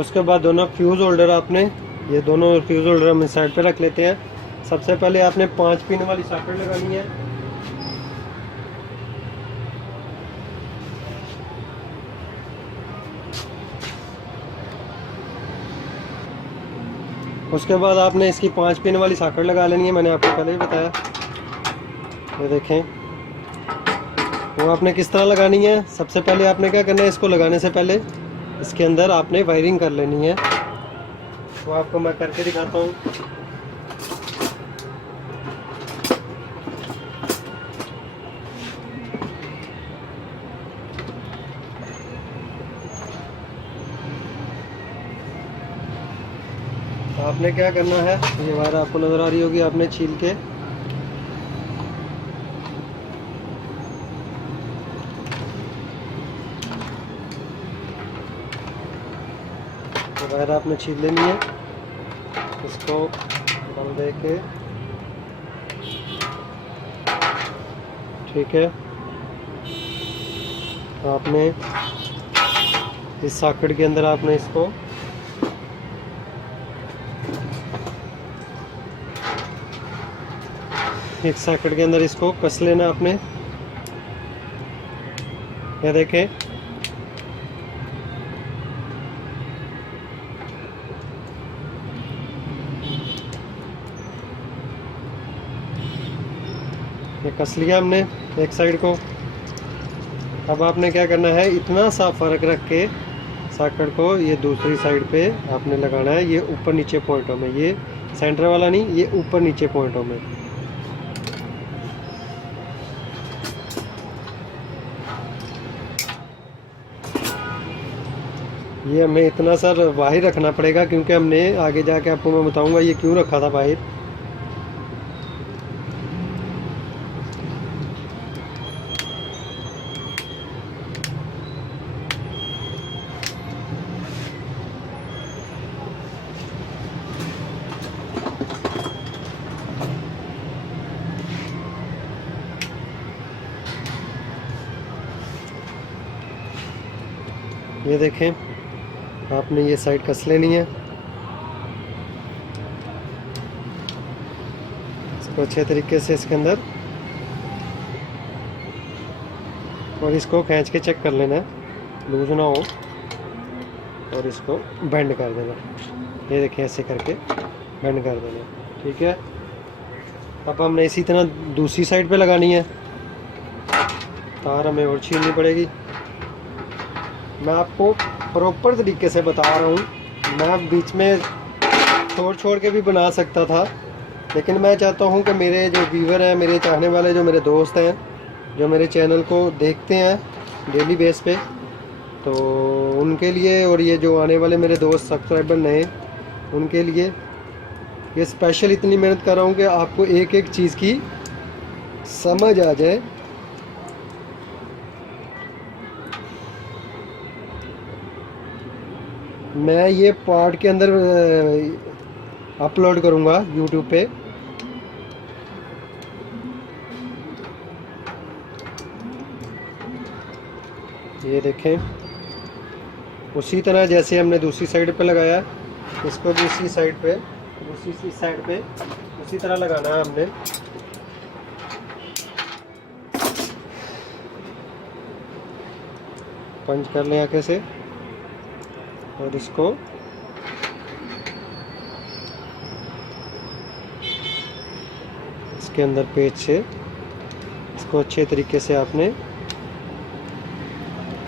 उसके बाद दोनों फ्यूज़ होल्डर आपने, ये दोनों फ्यूज़ होल्डर हम इस साइड पे रख लेते हैं। सबसे पहले आपने 5 पिन वाली सॉकेट लगानी है। उसके बाद आपने इसकी 5 पिन वाली सॉकेट लगा लेनी है, मैंने आपको पहले ही बताया। ये देखें, वो आपने किस तरह लगानी है। सबसे पहले आपने क्या करना है, इसको लगाने से पहले इसके अंदर आपने वायरिंग कर लेनी है। वो आपको मैं करके दिखाता हूँ। आपने क्या करना है, ये वायर आपको नज़र आ रही होगी, आपने छील के वायर आपने छील लेनी है। इसको डाल दे के, ठीक है। आपने इस सॉकेट के अंदर आपने इसको एक सॉकेट के अंदर इसको कस लेना आपने। ये देखें, ये कस लिया हमने एक साइड को। अब आपने क्या करना है, इतना सा फर्क रख के सॉकेट को ये दूसरी साइड पे आपने लगाना है। ये ऊपर नीचे पॉइंटों में, ये सेंटर वाला नहीं, ये ऊपर नीचे पॉइंटों में। ये हमें इतना सा बाहर रखना पड़ेगा, क्योंकि हमने आगे जाके आपको मैं बताऊंगा ये क्यों रखा था बाहर। ये देखें, आपने ये साइड कस लेनी है। इसको अच्छे तरीके से इसके अंदर, और इसको खींच के चेक कर लेना है लूज ना हो, और इसको बेंड कर देना। ये देखें, ऐसे करके बेंड कर देना, ठीक है। अब हमने इसी तरह दूसरी साइड पे लगानी है। तार हमें और छीलनी पड़ेगी। मैं आपको प्रॉपर तरीके से बता रहा हूँ। मैं बीच में छोड़ के भी बना सकता था, लेकिन मैं चाहता हूँ कि मेरे जो व्यूवर हैं, मेरे चाहने वाले, जो मेरे दोस्त हैं, जो मेरे चैनल को देखते हैं डेली बेस पे, तो उनके लिए, और ये जो आने वाले मेरे दोस्त सब्सक्राइबर नए, उनके लिए ये स्पेशल इतनी मेहनत कर रहा हूँ कि आपको एक एक चीज़ की समझ आ जाए। मैं ये पार्ट के अंदर अपलोड करूँगा यूट्यूब पे। ये देखें, उसी तरह जैसे हमने दूसरी साइड पे लगाया, इसको भी उसी साइड पे, उसी तरह लगाना है हमने। पंच कर लें आगे से, और इसको इसके अंदर पेच से इसको अच्छे तरीके से आपने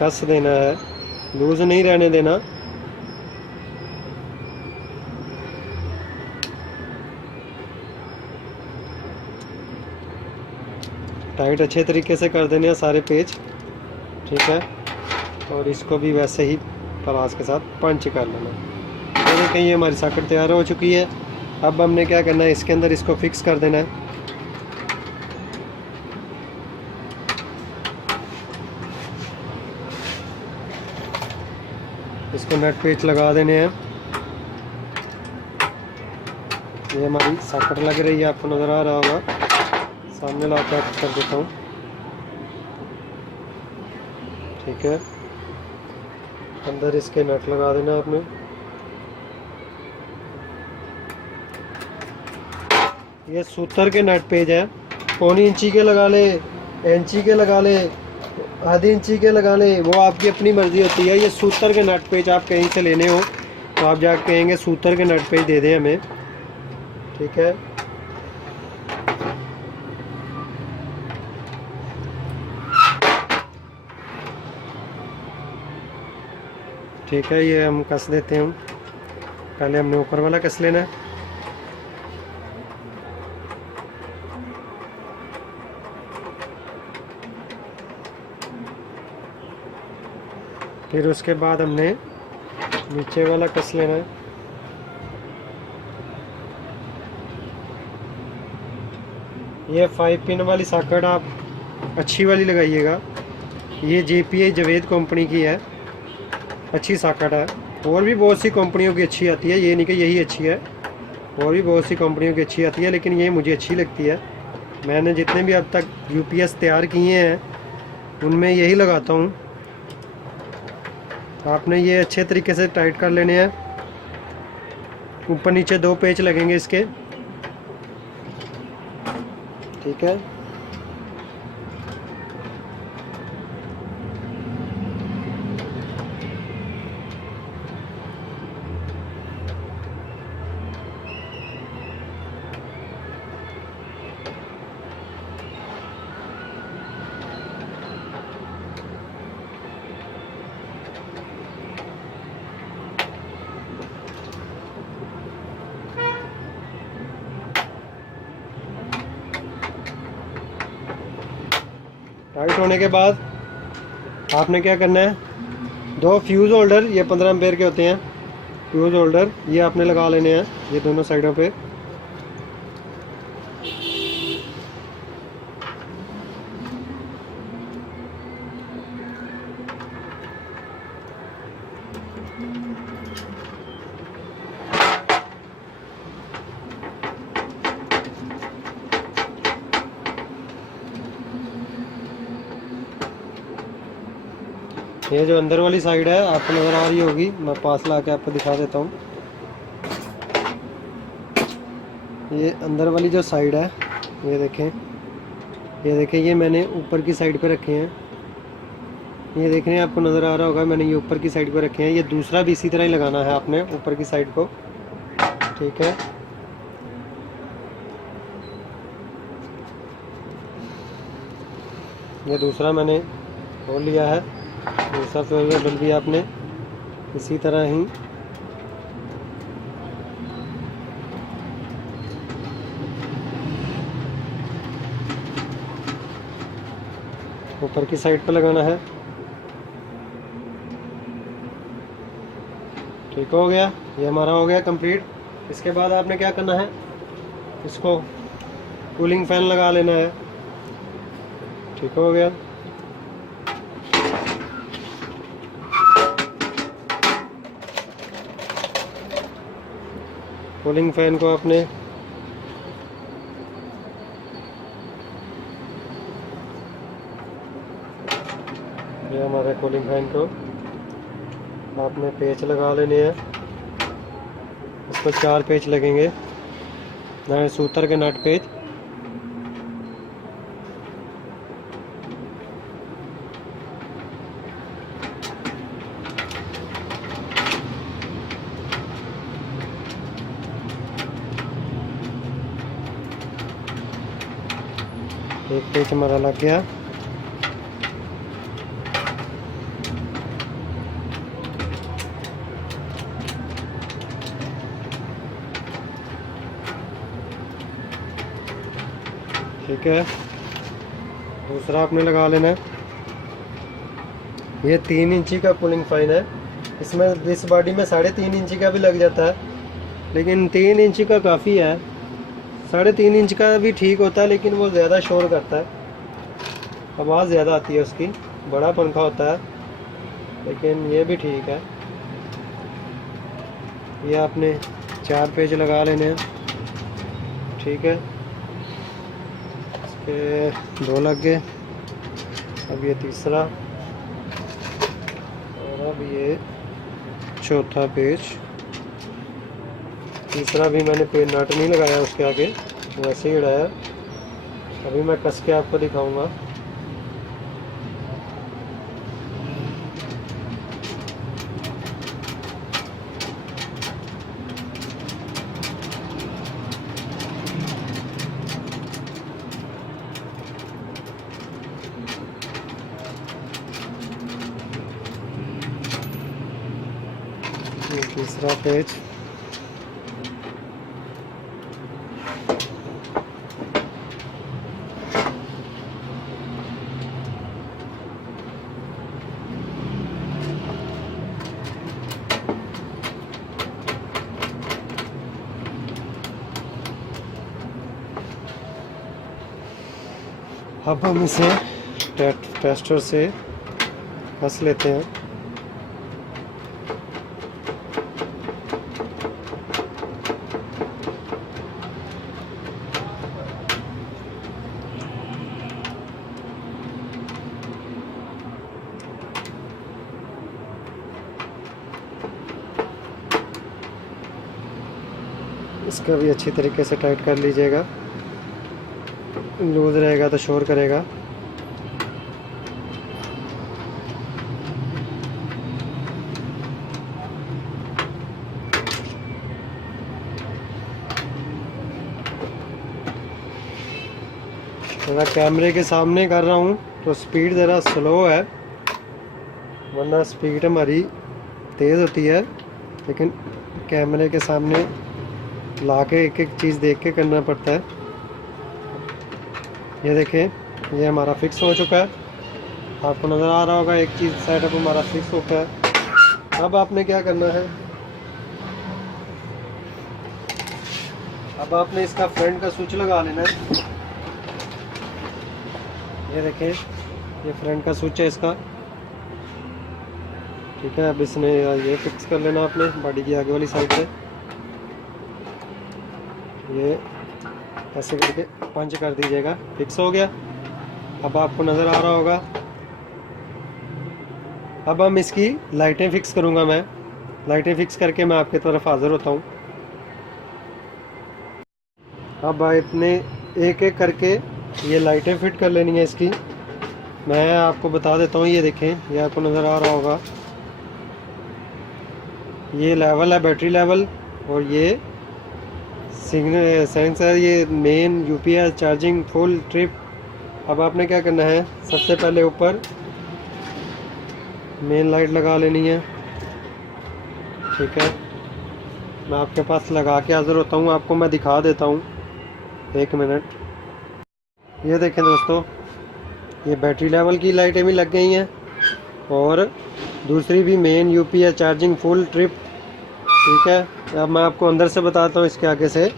कस देना है। लूज नहीं रहने देना। टाइट अच्छे तरीके से कर देने हैं सारे पेज, ठीक है। और इसको भी वैसे ही पलास के साथ पंच कर लेना। तो देखें ये हमारी सॉकेट तैयार हो चुकी है। अब हमने क्या करना है, इसके अंदर इसको फिक्स कर देना है। इसको नट पेच लगा देने हैं। ये हमारी सॉकेट लग रही है, आपको नज़र आ रहा होगा। सामने ला कर देता हूँ, ठीक है। अंदर इसके नट लगा देना आपने। ये सूतर के नट पेज है, 1.25 इंची के लगा ले, इंची के लगा ले, आधी इंची के लगा ले, वो आपकी अपनी मर्ज़ी होती है। ये सूतर के नट पेज आप कहीं से लेने हो तो आप जाके कहेंगे सूतर के नट पेज दे दें हमें, ठीक है। ठीक है, ये हम कस देते हैं। पहले हमने ऊपर वाला कस लेना है। फिर उसके बाद हमने नीचे वाला कस लेना है। ये 5 पिन वाली सॉकेट आप अच्छी वाली लगाइएगा। ये JPI जावेद कंपनी की है, अच्छी सॉकेट है। और भी बहुत सी कंपनियों की अच्छी आती है, ये नहीं कि यही अच्छी है, और भी बहुत सी कंपनियों की अच्छी आती है, लेकिन ये मुझे अच्छी लगती है। मैंने जितने भी अब तक UPS तैयार किए हैं उनमें यही लगाता हूँ। आपने ये अच्छे तरीके से टाइट कर लेने हैं। ऊपर नीचे 2 पेच लगेंगे इसके, ठीक है। टाइट होने के बाद आपने क्या करना है, 2 फ्यूज़ होल्डर, ये 15 एम्पेयर के होते हैं फ्यूज़ होल्डर, ये आपने लगा लेने हैं ये दोनों साइडों पे। ये जो अंदर वाली साइड है आपको नज़र आ रही होगी, मैं पास ला के आपको दिखा देता हूँ। ये अंदर वाली जो साइड है, ये देखें, ये मैंने ऊपर की साइड पे रखे हैं। ये देख रहे हैं, आपको नज़र आ रहा होगा, मैंने ये ऊपर की साइड पे रखे हैं। ये दूसरा भी इसी तरह ही लगाना है आपने ऊपर की साइड को, ठीक है। ये दूसरा मैंने खोल लिया है, दूसरा फ्यूज़ भी आपने इसी तरह ही ऊपर की साइड पर लगाना है। ठीक हो गया, ये हमारा हो गया कंप्लीट। इसके बाद आपने क्या करना है, इसको कूलिंग फैन लगा लेना है। ठीक हो गया। कूलिंग फैन को आपने ये हमारे कूलिंग फैन को आपने पेच लगा लेने हैं। इसको 4 पेच लगेंगे, सूतर के नट पेच। एक पेच हमारा लग गया। ठीक है। दूसरा आपने लगा लेना है, ये 3 इंची का कूलिंग फैन है। इसमें इस बॉडी में 3.5 इंची का भी लग जाता है, लेकिन 3 इंची का काफ़ी है। 3.5 इंच का भी ठीक होता है, लेकिन वो ज़्यादा शोर करता है, आवाज़ ज़्यादा आती है उसकी। बड़ा पंखा होता है, लेकिन ये भी ठीक है। ये आपने 4 पेज लगा लेने हैं, ठीक है। इसके 2 लग गए, अब ये तीसरा, और अब ये चौथा पेज। तीसरा भी मैंने पेज नट नहीं लगाया उसके आगे, वैसे ही उड़ाया। अभी मैं कस के आपको दिखाऊंगा। ये तीसरा पेज, अब हम इसे टेस्टर से कस लेते हैं। इसका भी अच्छी तरीके से टाइट कर लीजिएगा, लूज रहेगा तो शोर करेगा। थोड़ा कैमरे के सामने कर रहा हूँ तो स्पीड ज़रा स्लो है, वरना स्पीड हमारी तेज़ होती है, लेकिन कैमरे के सामने लाके एक एक चीज़ देख के करना पड़ता है। ये देखें, ये हमारा फिक्स हो चुका है, आपको नज़र आ रहा होगा। एक चीज़ सेटअप हमारा फिक्स हो गया है। अब आपने क्या करना है, अब आपने इसका फ्रंट का स्विच लगा लेना है। ये देखें, ये फ्रंट का स्विच है इसका, ठीक है। अब इसमें ये फिक्स कर लेना आपने बॉडी की आगे वाली साइड पे। ये ऐसे करके पंच कर दीजिएगा, फिक्स हो गया। अब आपको नज़र आ रहा होगा। अब हम इसकी लाइटें फिक्स करूँगा मैं, लाइटें फिक्स करके मैं आपके तरफ हाजिर होता हूँ। अब इतने एक एक करके ये लाइटें फिट कर लेनी है इसकी। मैं आपको बता देता हूँ, ये देखें, ये आपको नज़र आ रहा होगा। ये लेवल है बैटरी लेवल, और ये सिग्नल सेंसर, ये main UPS charging full trip. अब आपने क्या करना है, सबसे पहले ऊपर मेन लाइट लगा लेनी है, ठीक है। मैं आपके पास लगा के हाजिर होता हूँ, आपको मैं दिखा देता हूँ, 1 मिनट। ये देखें दोस्तों, ये बैटरी लेवल की लाइटें भी लग गई हैं, और दूसरी भी main UPS charging full trip, ठीक है। अब मैं आपको अंदर से बताता हूँ, इसके आगे से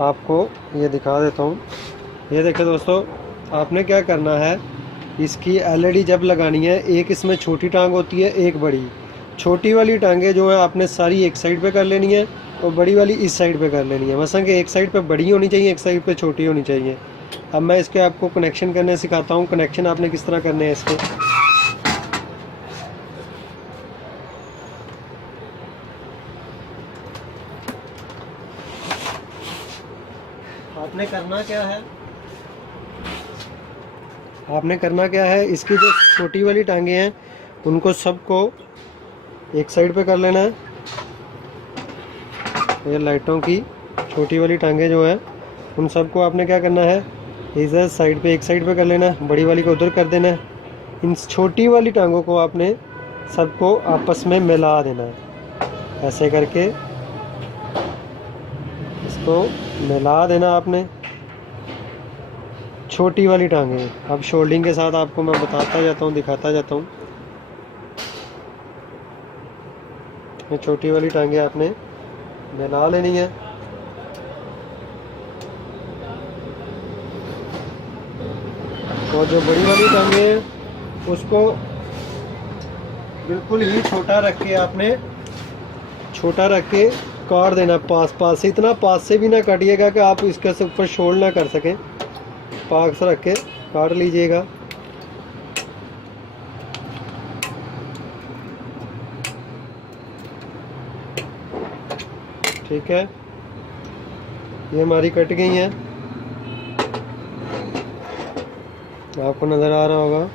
आपको ये दिखा देता हूँ। ये देखें दोस्तों, आपने क्या करना है, इसकी एलईडी जब लगानी है, एक इसमें छोटी टांग होती है, एक बड़ी। छोटी वाली टांगे जो है आपने सारी एक साइड पे कर लेनी है, और बड़ी वाली इस साइड पे कर लेनी है। मसलन कि एक साइड पे बड़ी होनी चाहिए, एक साइड पे छोटी होनी चाहिए। अब मैं इसके आपको कनेक्शन करने सिखाता हूँ। कनेक्शन आपने किस तरह करने हैं इसके। आपने करना क्या है, इसकी जो छोटी वाली टांगे हैं उनको सबको एक साइड पे कर लेना है। ये लाइटों की छोटी वाली टांगे जो है, उन सबको आपने क्या करना है, इधर साइड पे एक साइड पे कर लेना है, बड़ी वाली को उधर कर देना है। इन छोटी वाली टांगों को आपने सबको आपस में मिला देना है, ऐसे करके इसको मिला देना आपने। छोटी वाली टांगे। अब शोल्डिंग के साथ आपको मैं बताता जाता हूँ, दिखाता जाता हूँ। ये छोटी वाली टांगे आपने मिला लेनी है। और जो बड़ी वाली टांगे हैं उसको बिल्कुल ही छोटा रख के आपने छोटा रख के काट देना, पास से। इतना पास से भी ना काटिएगा कि आप इसके ऊपर शोल्ड ना कर सकें। पास रख के काट लीजिएगा। ठीक है, ये हमारी कट गई हैं। आपको नज़र आ रहा होगा।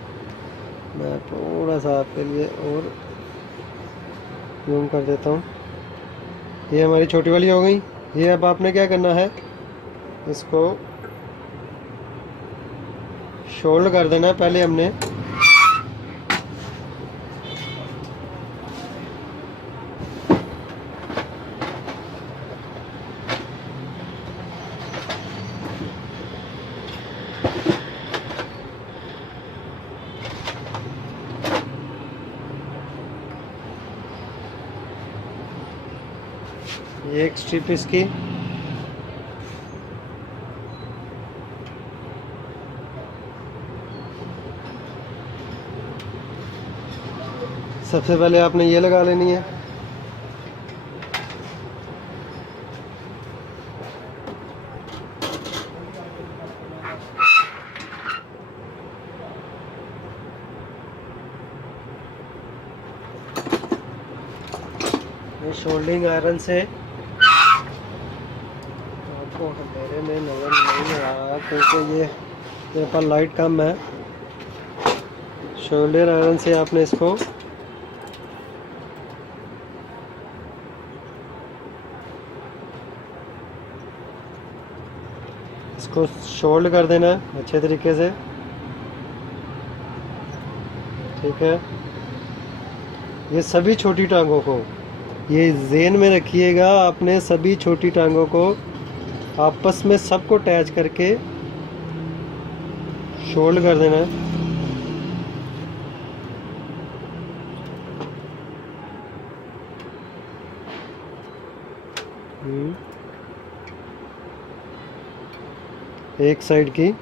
मैं थोड़ा सा आपके लिए और जूम कर देता हूँ। ये हमारी छोटी वाली हो गई। ये अब आपने क्या करना है, इसको शोल्ड कर देना है। पहले हमने ये एक स्ट्रिप इसकी सबसे पहले आपने ये लगा लेनी है। ये शोल्डिंग आयरन से आपको अंधेरे में नज़र नहीं आ रहा क्योंकि ये मेरे पास लाइट कम है। शोल्डर आयरन से आपने इसको शोल्ड कर देना है अच्छे तरीके से। ठीक है, ये सभी छोटी टांगों को, ये ज़हन में रखिएगा, आपने सभी छोटी टांगों को आपस में सबको अटैच करके शोल्ड कर देना है। एक साइड की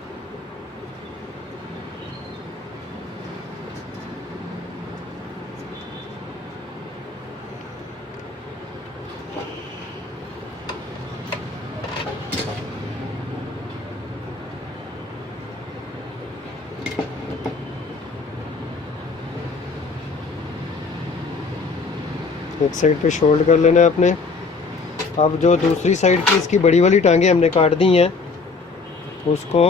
पे शोल्ड कर लेना है आपने। अब जो दूसरी साइड की इसकी बड़ी वाली टांगे हमने काट दी हैं, उसको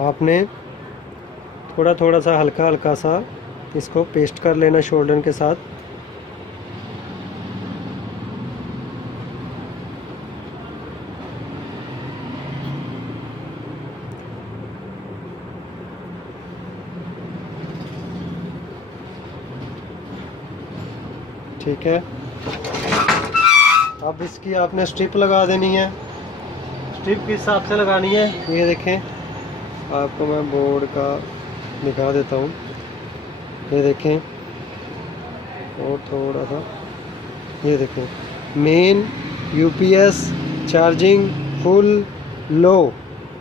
आपने थोड़ा थोड़ा सा हल्का हल्का सा इसको पेस्ट कर लेना शोल्डर के साथ। ठीक है, अब इसकी आपने स्ट्रिप लगा देनी है। स्ट्रिप किस हिसाब से लगानी है ये देखें, आपको मैं बोर्ड का दिखा देता हूँ। ये देखें, और थोड़ा सा ये देखें, मेन, यूपीएस, चार्जिंग, फुल, लो,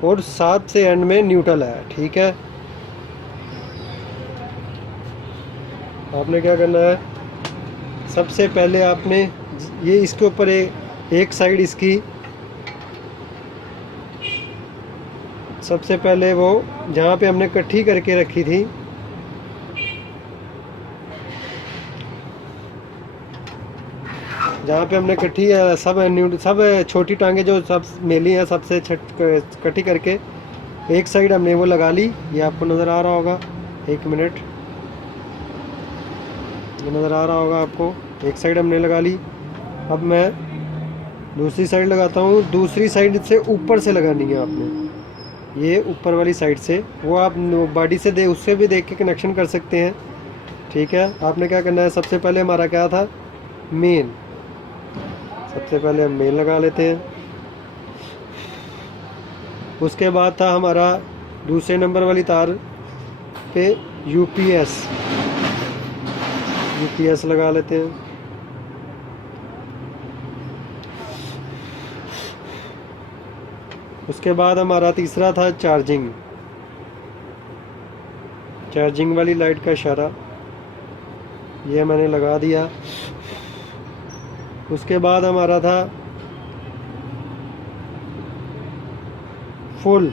और साथ से एंड में न्यूट्रल है। ठीक है, आपने क्या करना है, सबसे पहले आपने ये इसके ऊपर एक साइड इसकी सबसे पहले वो जहाँ पे हमने इकट्ठी करके रखी थी, जहाँ पे हमने इकट्ठी सब छोटी टांगे जो सब मेली हैं सबसे इकट्ठी करके एक साइड हमने वो लगा ली। ये आपको नज़र आ रहा होगा, एक मिनट, ये नज़र आ रहा होगा आपको, एक साइड हमने लगा ली। अब मैं दूसरी साइड लगाता हूँ। दूसरी साइड से ऊपर से लगानी है आपने, ये ऊपर वाली साइड से, वो आप बॉडी से उससे भी देख के कनेक्शन कर सकते हैं। ठीक है, आपने क्या करना है, सबसे पहले हमारा क्या था, मेन, सबसे पहले हम मेन लगा लेते हैं। उसके बाद था हमारा दूसरे नंबर वाली तार पे यूपीएस लगा लेते हैं। उसके बाद हमारा तीसरा था चार्जिंग वाली लाइट का इशारा, ये मैंने लगा दिया। उसके बाद हमारा था फुल,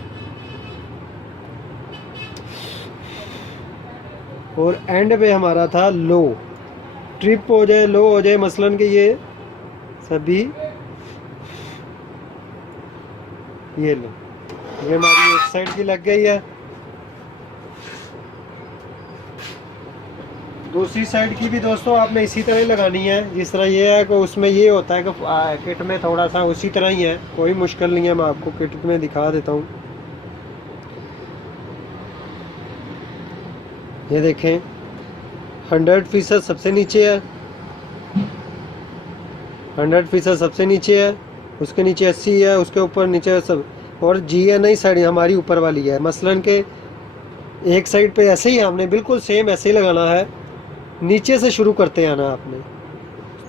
और एंड पे हमारा था लो। ट्रिप हो जाए, लो हो जाए, मसलन कि ये सभी, ये लो, ये हमारी एक साइड की लग गई है। दूसरी साइड की भी दोस्तों आपने इसी तरह लगानी है, जिस तरह ये है कि उसमें ये होता है कि किट में थोड़ा सा उसी तरह ही है, कोई मुश्किल नहीं है। मैं आपको किट में दिखा देता हूँ। ये देखें 100% सबसे नीचे है, 100% सबसे नीचे है, उसके नीचे 80 है, उसके ऊपर नीचे सब, और GNI साइड हमारी ऊपर वाली है। मसलन के एक साइड पे ऐसे ही हमने बिल्कुल सेम ऐसे ही लगाना है, नीचे से शुरू करते हैं ना आपने।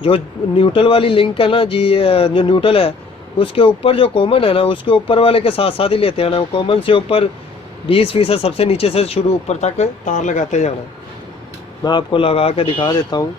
जो न्यूट्रल वाली लिंक है ना जी, जो न्यूट्रल है उसके ऊपर जो कॉमन है ना, उसके ऊपर वाले के साथ साथ ही लेते हैं ना। वो कॉमन से ऊपर 20% सबसे नीचे से शुरू ऊपर तक तार लगाते जाना। मैं आपको लगा के दिखा देता हूँ।